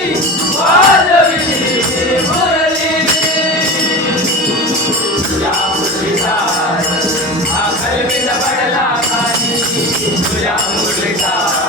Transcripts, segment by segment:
वाल विली दे मुरली दे तो या मुद्रिक्तार आखल में दबड़ लागानी तो या मुद्रिक्तार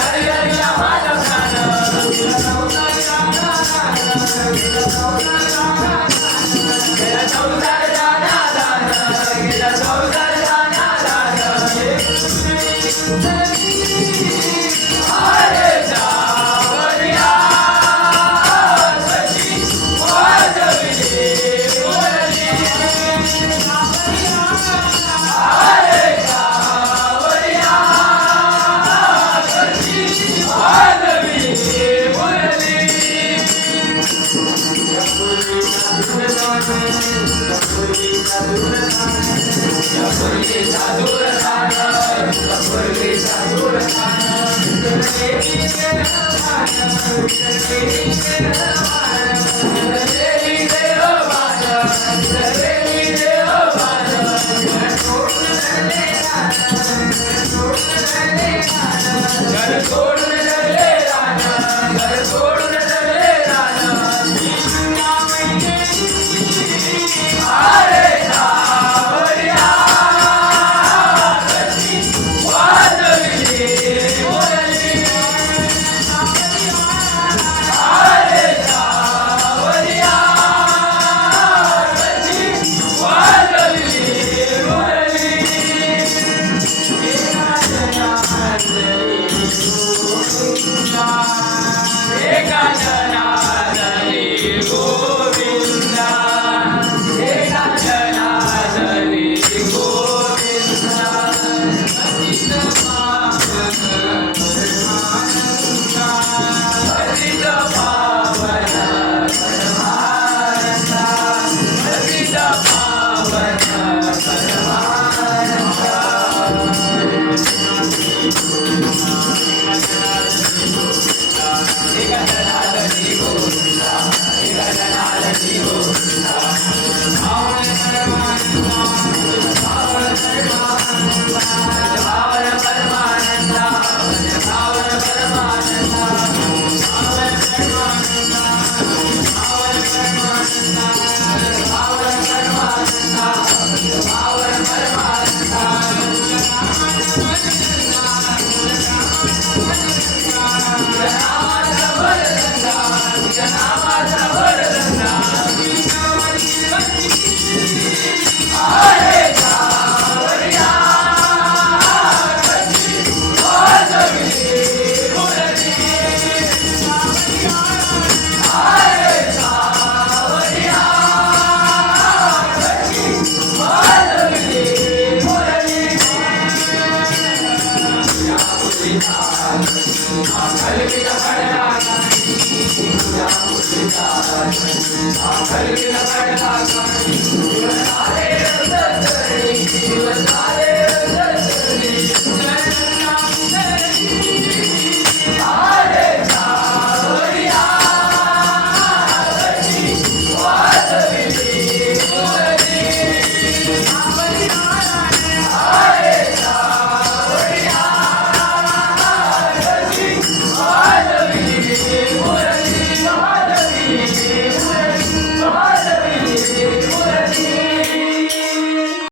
음. बोलले जादू रसायन बोलले Yeah. I'll Thank you.